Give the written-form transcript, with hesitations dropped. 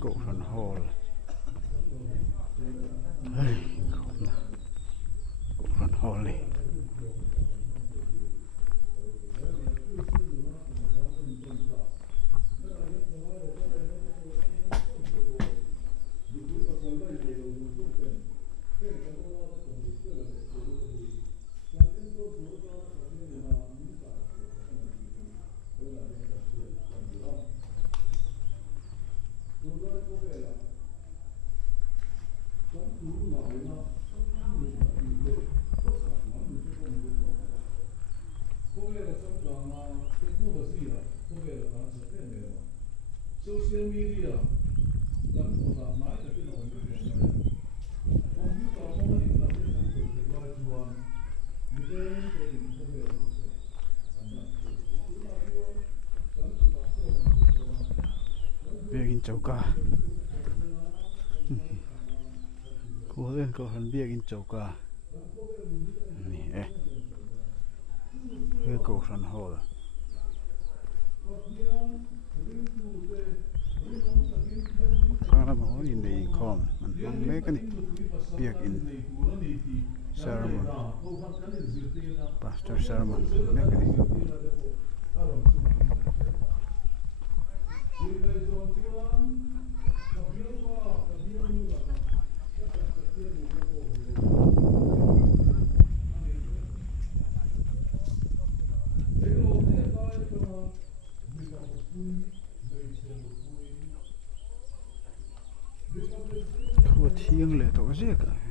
Cổ phần hồ là hey, cổ phần hồ này social media dan kota mai tapi nak berjalan. Komputer apa ni kita boleh berjualan. biegin chauka cô lên cô hắn biegin chauka nè cái cổ phần hồ là khá là máu in đây com mình không mấy cái này biegin sermon pastor sermon mấy cái này thua thiêng lệ tổ gì cả